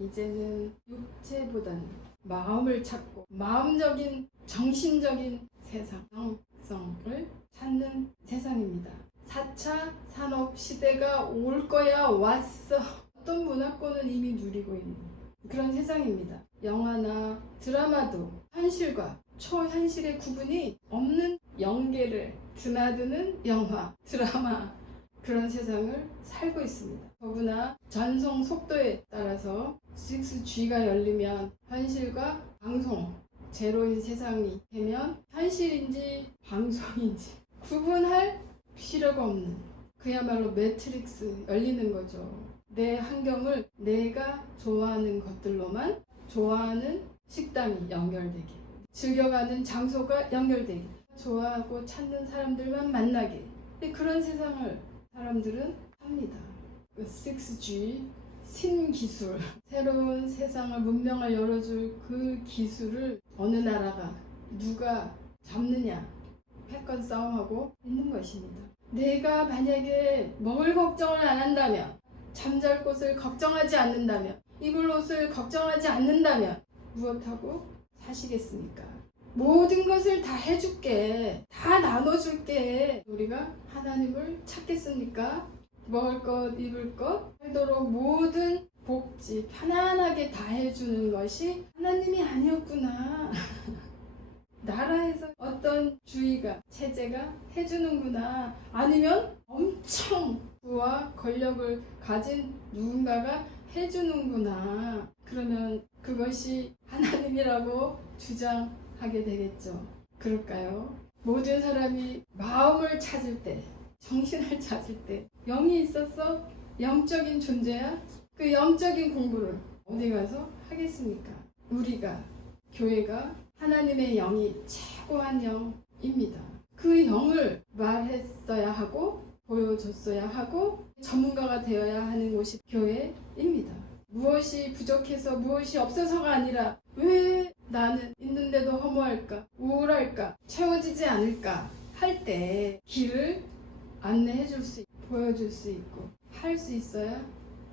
이제는 육체보다는 마음을 찾고 마음적인 정신적인 세상, 영성을 찾는 세상입니다. 4차 산업 시대가 올 거야 왔어. 어떤 문화권은 이미 누리고 있는 그런 세상입니다. 영화나 드라마도 현실과 초현실의 구분이 없는 연계를 드나드는 영화, 드라마, 그런 세상을 살고 있습니다. 더구나 전송 속도에 따라서 6G가 열리면 현실과 방송, 제로인 세상이 되면 현실인지 방송인지 구분할 필요가 없는, 그야말로 매트릭스 열리는 거죠. 내 환경을 내가 좋아하는 것들로만, 좋아하는 식당이 연결되게, 즐겨가는 장소가 연결되게, 좋아하고 찾는 사람들만 만나게, 그런 세상을 사람들은 합니다. 6G 신기술, 새로운 세상을, 문명을 열어줄 그 기술을 어느 나라가 누가 잡느냐, 패권 싸움하고 있는 것입니다. 내가 만약에 먹을 걱정을 안 한다면, 잠잘 곳을 걱정하지 않는다면, 입을 옷을 걱정하지 않는다면 무엇하고 사시겠습니까? 모든 것을 다 해줄게, 다 나눠줄게. 우리가 하나님을 찾겠습니까? 먹을 것, 입을 것, 살도록 모든 복지 편안하게 다 해주는 것이 하나님이 아니었구나. 나라에서 어떤 주의가, 체제가 해주는구나. 아니면 엄청 부와 권력을 가진 누군가가 해주는구나. 그러면 그것이 하나님이라고 주장하게 되겠죠. 그럴까요? 모든 사람이 마음을 찾을 때, 정신을 찾을 때, 영이 있었어? 영적인 존재야? 그 영적인 공부를 어디 가서 하겠습니까? 우리가, 교회가 하나님의 영이 최고한 영입니다. 그 영을 말했어야 하고 보여줬어야 하고 전문가가 되어야 하는 곳이 교회입니다. 무엇이 부족해서, 무엇이 없어서가 아니라 왜 나는 있는데도 허무할까, 우울할까, 채워지지 않을까 할 때 길을 안내해 줄 수 있고 보여줄 수 있고 할 수 있어야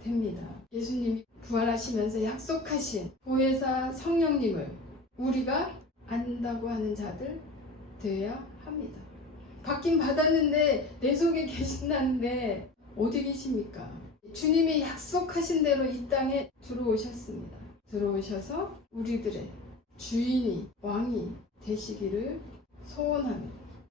됩니다. 예수님이 부활하시면서 약속하신 보혜사 성령님을 우리가 안다고 하는 자들 되어야 합니다. 받긴 받았는데 내 속에 계신다는데 어디 계십니까? 주님이 약속하신 대로 이 땅에 들어오셨습니다. 들어오셔서 우리들의 주인이, 왕이 되시기를 소원하며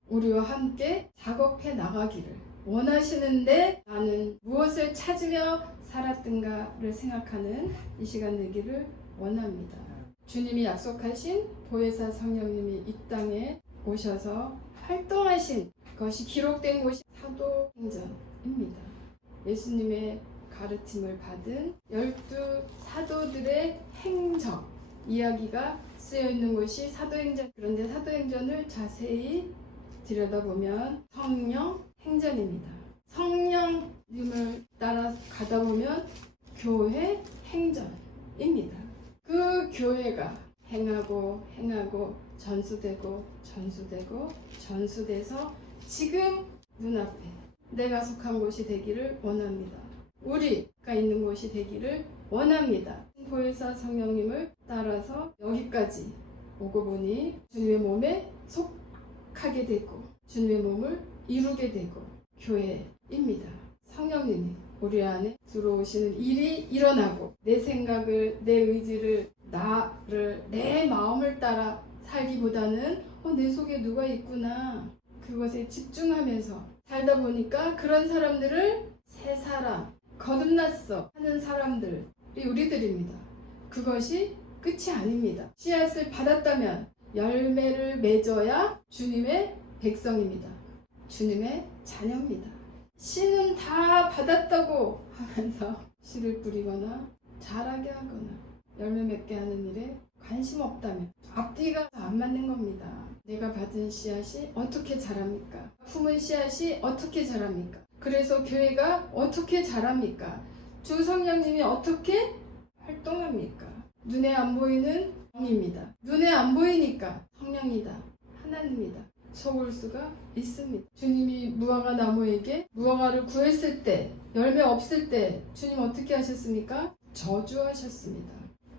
우리와 함께 작업해 나가기를 원하시는데, 나는 무엇을 찾으며 살았던가를 생각하는 이 시간 되기를 원합니다. 주님이 약속하신 보혜사 성령님이 이 땅에 오셔서 활동하신 것이 기록된 곳이 사도행전입니다. 예수님의 가르침을 받은 12 사도들의 행적 이야기가 쓰여있는 곳이 사도행전. 그런데 사도행전을 자세히 들여다보면 성령 행전입니다. 성령님을 따라 가다 보면 교회 행전입니다. 그 교회가 행하고 전수되고 전수돼서 지금 눈앞에 내가 속한 곳이 되기를 원합니다. 우리가 있는 곳이 되기를 원합니다. 보혜사 성령님을 따라서 여기까지 오고 보니 주님의 몸에 속하게 되고 주님의 몸을 이루게 되고 교회입니다. 성령님이 우리 안에 들어오시는 일이 일어나고 내 생각을, 내 의지를, 나를, 내 마음을 따라 살기보다는 내 속에 누가 있구나, 그것에 집중하면서 살다 보니까 그런 사람들을 새 사람, 거듭났어 하는 사람들이 우리들입니다. 그것이 끝이 아닙니다. 씨앗을 받았다면 열매를 맺어야 주님의 백성입니다. 주님의 자녀입니다. 씨는 다 받았다고 하면서 씨를 뿌리거나 자라게 하거나 열매 맺게 하는 일에 관심 없다면 앞뒤가 안 맞는 겁니다. 내가 받은 씨앗이 어떻게 자랍니까? 품은 씨앗이 어떻게 자랍니까? 그래서 교회가 어떻게 자랍니까? 주 성령님이 어떻게 활동합니까? 눈에 안 보이는 영입니다. 눈에 안 보이니까 성령이다, 하나님이다 속을 수가 있습니다. 주님이 무화과 나무에게 무화과를 구했을 때, 열매 없을 때 주님 어떻게 하셨습니까? 저주하셨습니다.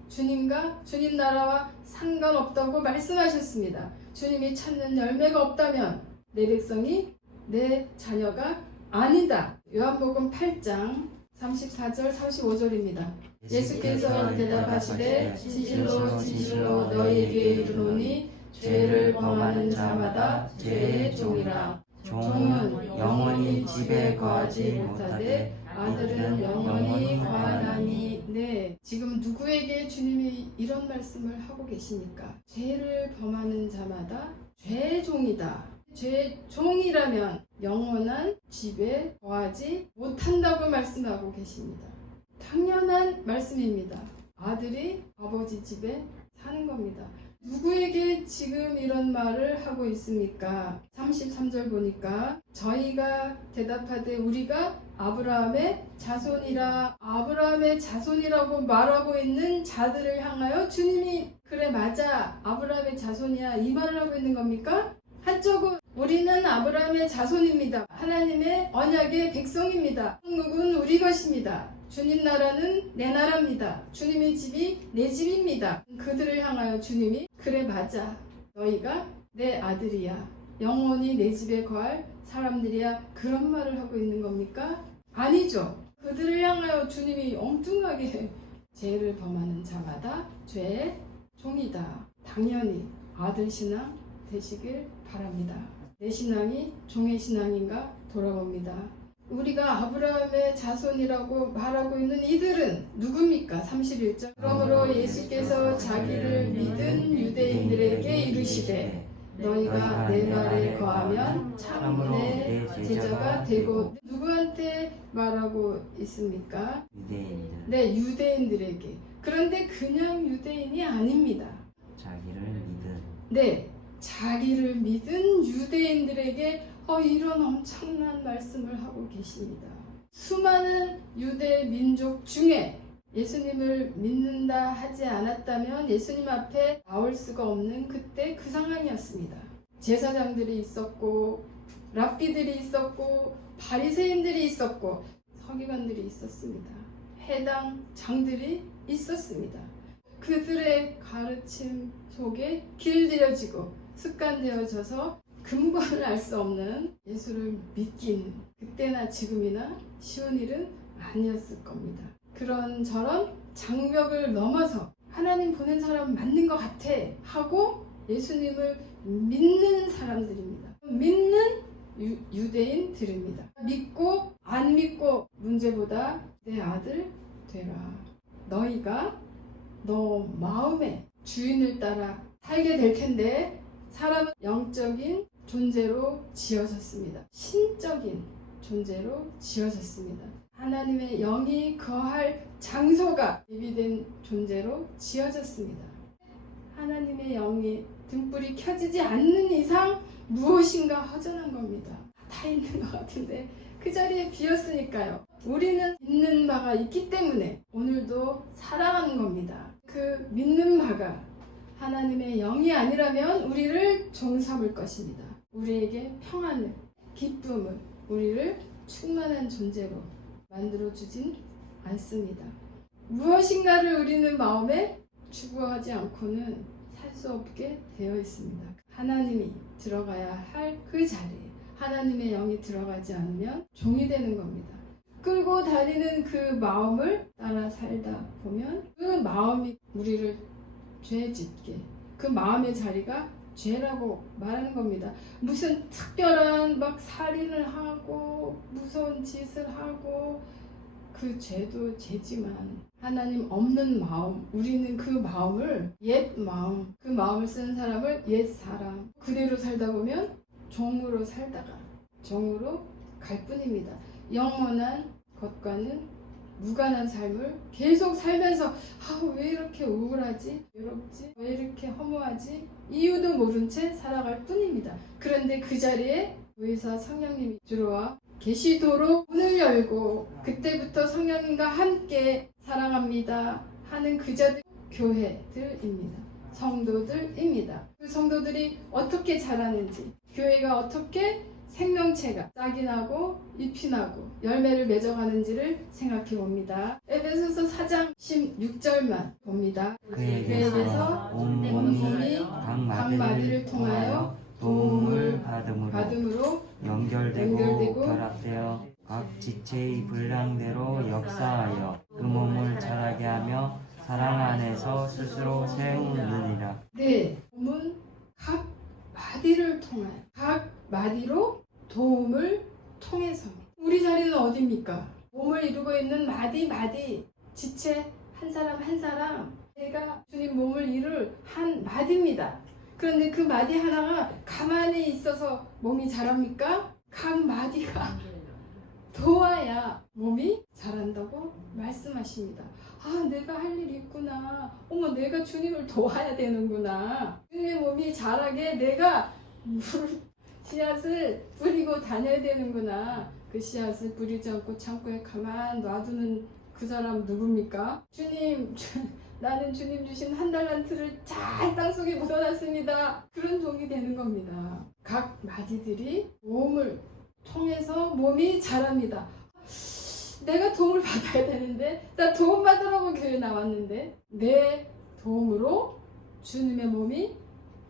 주님과 주님 나라와 상관없다고 말씀하셨습니다. 주님이 찾는 열매가 없다면 내 백성이 내 자녀가 아니다. 요한복음 8장 34절 35절입니다. 예수께서 대답하시되 진실로 진실로 너희에게 이르노니 죄를 범하는 자마다 죄의 종이라. 종은 영원히 집에 거하지 못하되 아들은 영원히 거하나니. 네, 지금 누구에게 주님이 이런 말씀을 하고 계십니까? 죄를 범하는 자마다 죄의 종이다. 죄의 종이라면 영원한 집에 거하지 못한다고 말씀하고 계십니다. 당연한 말씀입니다. 아들이 아버지 집에 사는 겁니다. 누구에게 지금 이런 말을 하고 있습니까? 33절 보니까 저희가 대답하되 우리가 아브라함의 자손이라. 아브라함의 자손이라고 말하고 있는 자들을 향하여 주님이 그래 맞아 아브라함의 자손이야 이 말을 하고 있는 겁니까? 한쪽은 우리는 아브라함의 자손입니다. 하나님의 언약의 백성입니다. 천국은 우리 것입니다. 주님 나라는 내 나라입니다. 주님의 집이 내 집입니다. 그들을 향하여 주님이 그래 맞아 너희가 내 아들이야. 영원히 내 집에 거할 사람들이야. 그런 말을 하고 있는 겁니까? 아니죠. 그들을 향하여 주님이 엉뚱하게 죄를 범하는 자마다 죄의 종이다. 당연히 아들 신앙 되시길 바랍니다. 내 신앙이 종의 신앙인가 돌아봅니다. 우리가 아브라함의 자손이라고 말하고 있는 이들은 누굽니까? 31절. 그러므로 예수께서 자기를 믿은 유대인들에게 이르시되 너희가 내 말에 거하면 참 내 제자가 되고. 누구한테 말하고 있습니까? 유대인들. 네, 유대인들에게. 그런데 그냥 유대인이 아닙니다. 자기를 믿은. 네, 자기를 믿은 유대인들에게 이런 엄청난 말씀을 하고 계십니다. 수많은 유대 민족 중에 예수님을 믿는다 하지 않았다면 예수님 앞에 나올 수가 없는 그때 그 상황이었습니다. 제사장들이 있었고 랍비들이 있었고 바리새인들이 있었고 서기관들이 있었습니다. 해당 장들이 있었습니다. 그들의 가르침 속에 길들여지고 습관되어져서 근본을 알 수 없는 예수를 믿기는 그때나 지금이나 쉬운 일은 아니었을 겁니다. 그런저런 장벽을 넘어서 하나님 보낸 사람 맞는 것 같아 하고 예수님을 믿는 사람들입니다. 믿는 유대인들입니다. 믿고 안 믿고 문제보다 내 아들 되라. 너희가 너 마음의 주인을 따라 살게 될 텐데 사람은 영적인 존재로 지어졌습니다. 신적인 존재로 지어졌습니다. 하나님의 영이 거할 장소가 예비된 존재로 지어졌습니다. 하나님의 영이 등불이 켜지지 않는 이상 무엇인가 허전한 겁니다. 다 있는 것 같은데 그 자리에 비었으니까요. 우리는 믿는 바가 있기 때문에 오늘도 살아가는 겁니다. 그 믿는 바가 하나님의 영이 아니라면 우리를 종삼을 것입니다. 우리에게 평안을, 기쁨을, 우리를 충만한 존재로 만들어주진 않습니다. 무엇인가를 우리는 마음에 추구하지 않고는 살 수 없게 되어 있습니다. 하나님이 들어가야 할 그 자리에 하나님의 영이 들어가지 않으면 종이 되는 겁니다. 끌고 다니는 그 마음을 따라 살다 보면 그 마음이 우리를 죄 짓게, 그 마음의 자리가 죄라고 말하는 겁니다. 무슨 특별한 막 살인을 하고 무서운 짓을 하고 그 죄도 죄지만 하나님 없는 마음, 우리는 그 마음을 옛 마음, 그 마음을 쓰는 사람을 옛 사람 그대로 살다 보면 종으로 살다가 종으로 갈 뿐입니다. 영원한 것과는 무관한 삶을 계속 살면서 왜 이렇게 우울하지? 외롭지? 왜 이렇게 허무하지? 이유도 모른 채 살아갈 뿐입니다. 그런데 그 자리에 의사 성령님이 들어와 계시도록 문을 열고 그때부터 성령님과 함께 사랑합니다 하는 그 자들 교회들입니다. 성도들입니다. 그 성도들이 어떻게 자라는지, 교회가 어떻게 생명체가 싹이 나고 잎이 나고 열매를 맺어가는지를 생각해 봅니다. 에베소서 4장 16절만 봅니다. 그에게서 온 몸이 각 마디를 통하여 도움을 받음으로 연결되고 결합되어 각 지체의 분량대로 역사하여 그 몸을 자라게 하며 사랑 안에서 스스로 세우느니라. 네, 몸은 각 마디를 통하여 각 마디로 도움을 통해서 우리 자리는 어디입니까? 몸을 이루고 있는 마디 지체 한 사람 한 사람 내가 주님 몸을 이룰 한 마디입니다. 그런데 그 마디 하나가 가만히 있어서 몸이 자랍니까? 각 마디가 도와야 몸이 자란다고 말씀하십니다. 아, 내가 할 일이 있구나. 어머, 내가 주님을 도와야 되는구나. 주님의 몸이 자라게 내가 씨앗을 뿌리고 다녀야 되는구나. 그 씨앗을 뿌리지 않고 창고에 가만 놔두는 그 사람 누굽니까? 주님, 나는 주님 주신 한 달란트를 잘 땅속에 묻어놨습니다. 그런 종이 되는 겁니다. 각 마디들이 몸을 통해서 몸이 자랍니다. 내가 도움을 받아야 되는데, 나 도움 받으라고 교회 나왔는데 내 도움으로 주님의 몸이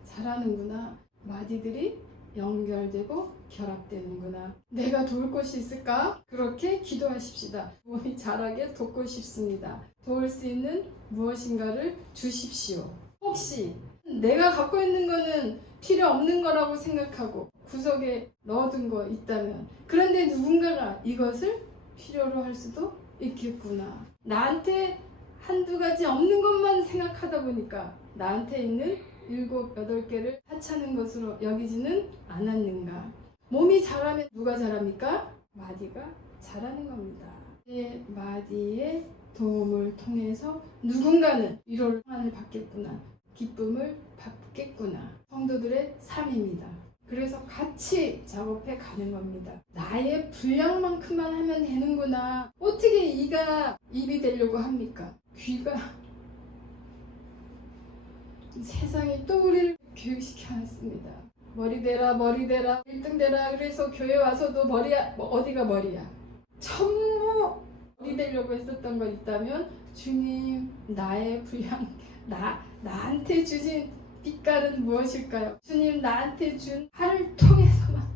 자라는구나. 마디들이 연결되고 결합되는구나. 내가 도울 곳이 있을까? 그렇게 기도하십시다. 몸이 자라게 돕고 싶습니다. 도울 수 있는 무엇인가를 주십시오. 혹시 내가 갖고 있는 거는 필요 없는 거라고 생각하고 구석에 넣어둔 거 있다면, 그런데 누군가가 이것을 필요로 할 수도 있겠구나. 나한테 한두 가지 없는 것만 생각하다 보니까 나한테 있는 7, 8개를 하찮은 것으로 여기지는 않았는가. 몸이 자라면 누가 자랍니까? 마디가 자라는 겁니다. 이 마디의 도움을 통해서 누군가는 위로를 받겠구나. 기쁨을 받겠구나. 성도들의 삶입니다. 그래서 같이 작업해 가는 겁니다. 나의 분량만큼만 하면 되는구나. 어떻게 이가 입이 되려고 합니까? 귀가. 세상이 또 우리를 교육시켜놨습니다. 머리 대라 1등 되라. 그래서 교회 와서도 머리야, 어디가 머리야? 전부 머리 되려고 했었던 거 있다면, 주님, 나의 분량, 나한테 주신 빛깔은 무엇일까요? 주님, 나한테 준 팔을 통해서만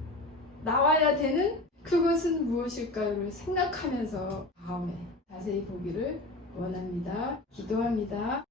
나와야 되는 그것은 무엇일까요?를 생각하면서 다음에 자세히 보기를 원합니다. 기도합니다.